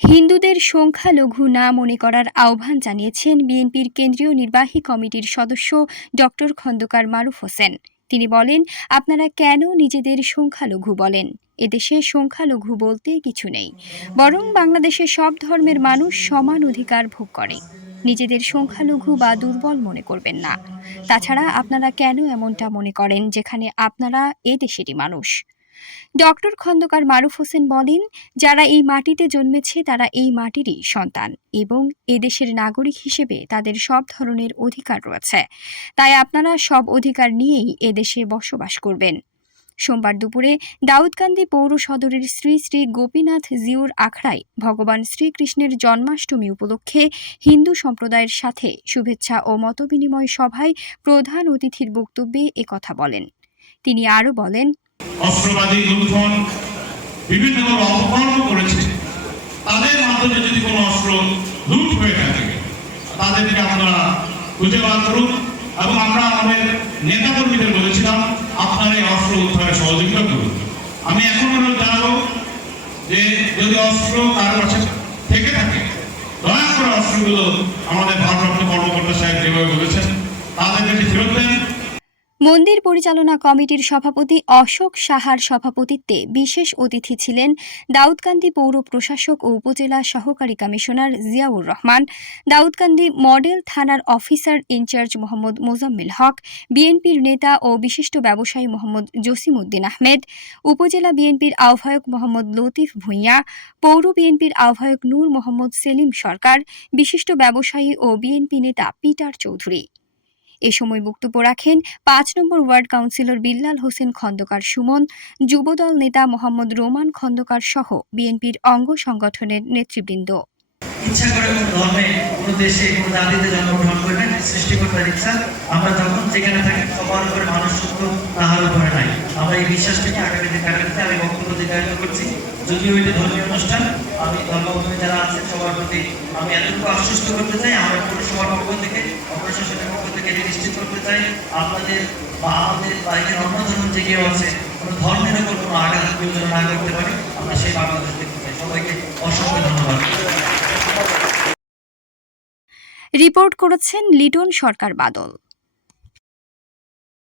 হিন্দুদের সংখ্যালঘু না মনে করার আহ্বান জানিয়েছেন বিএনপির কেন্দ্রীয় নির্বাহী কমিটির সদস্য ডক্টর খন্দকার মারুফ হোসেন। তিনি বলেন, আপনারা কেন নিজেদের সংখ্যালঘু বলেন? এদেশে সংখ্যালঘু বলতে কিছু নেই, বরং বাংলাদেশে সব ধর্মের মানুষ সমান অধিকার ভোগ করে। নিজেদের সংখ্যালঘু বা দুর্বল মনে করবেন না। তাছাড়া আপনারা কেন এমনটা মনে করেন যেখানে আপনারা এ দেশেরই মানুষ? ডক্টর খন্দকার মারুফ হোসেন বলেন, যারা এই মাটিতে জন্মেছে তারা এই মাটিরই সন্তান এবং এদেশের নাগরিক হিসেবে তাদের সব ধরনের অধিকার রয়েছে। তাই আপনারা সব অধিকার নিয়েই এদেশে বসবাস করবেন। সোমবার দুপুরে দাউদকান্দি পৌর সদরের শ্রী শ্রী গোপীনাথ জিউর আখড়ায় ভগবান শ্রীকৃষ্ণের জন্মাষ্টমী উপলক্ষে হিন্দু সম্প্রদায়ের সাথে শুভেচ্ছা ও মতবিনিময় সভায় প্রধান অতিথির বক্তব্যে একথা বলেন। তিনি আরও বলেন, অস্ত্রবাদী লুণ্ঠন বিভিন্নভাবে অপকর্ম করেছে, তাদের মাধ্যমে যদি কোনো অস্ত্র লুট হয়ে থাকে তাদেরকে আপনারা খুঁজে বার করুন এবং আমরা আমাদের নেতা কর্মীদের বলেছিলাম আপনারা এই অস্ত্র উদ্ধারে সহযোগিতা করুন। আমি এখন অনুরোধ জানাবো যে যদি অস্ত্র কারো কাছে থেকে থাকে দয়া করে অস্ত্রগুলো আমাদের ভারপ্রাপ্ত কর্মকর্তা সাহেব যেভাবে বলেছেন তাদেরকে ফেরত দেন। মন্দির পরিচালনা কমিটির সভাপতি অশোক সাহার সভাপতিত্বে বিশেষ অতিথি ছিলেন দাউদকান্দি পৌর প্রশাসক ও উপজেলা সহকারী কমিশনার জিয়াউর রহমান, দাউদকান্দি মডেল থানার অফিসার ইনচার্জ মোহাম্মদ মোজাম্মেল হক, বিএনপির নেতা ও বিশিষ্ট ব্যবসায়ী মোহাম্মদ জসিমউদ্দিন আহমেদ, উপজেলা বিএনপির আহ্বায়ক মোহাম্মদ লতিফ ভূঁইয়া, পৌর বিএনপির আহ্বায়ক নূর মোহাম্মদ সেলিম সরকার, বিশিষ্ট ব্যবসায়ী ও বিএনপি নেতা পিটার চৌধুরী। এ সময় বক্তব্য রাখেন ৫ নম্বর ওয়ার্ড কাউন্সিলর বিল্লাল হোসেন খন্দকার সুমন, যুবদল নেতা মোহাম্মদ রোমান খন্দকার সহ বিএনপির অঙ্গ সংগঠনের নেতৃবৃন্দ। ইচ্ছা করে কোন ধর্মে, কোন দেশে, কোন জাতিতে জন্মগ্রহণ করবেন, সৃষ্টিকর্তার ইচ্ছা। আমরা যখন যেখানে থাকি সবার উপরে মানুষ সত্য, তাহার উপরে নাই। আমরা এই বিশ্বাস থেকে আগামী দিন কাটাতে আমি বক্তব্য দিতে করছি। যদিও এটি ধর্মীয় অনুষ্ঠান, আমি ধর্মবন্ধু যারা আছেন সবার প্রতি আমি এতটুকু আশ্বস্ত করতে চাই, আমরা পৌরসভার পক্ষ থেকে, প্রশাসনের পক্ষ থেকে এটি নিশ্চিত করতে চাই আপনাদের বা আমাদের বাইরের অন্য ধর্ম যে কেউ আছে কোনো ধর্মের উপর কোনো আঘাত প্রয়োজন না করতে পারে, আমরা সেই বাংলাদেশ দেখতে চাই। সবাইকে অসংখ্য ধন্যবাদ। রিপোর্ট করেছেন লিটন সরকার বাদল।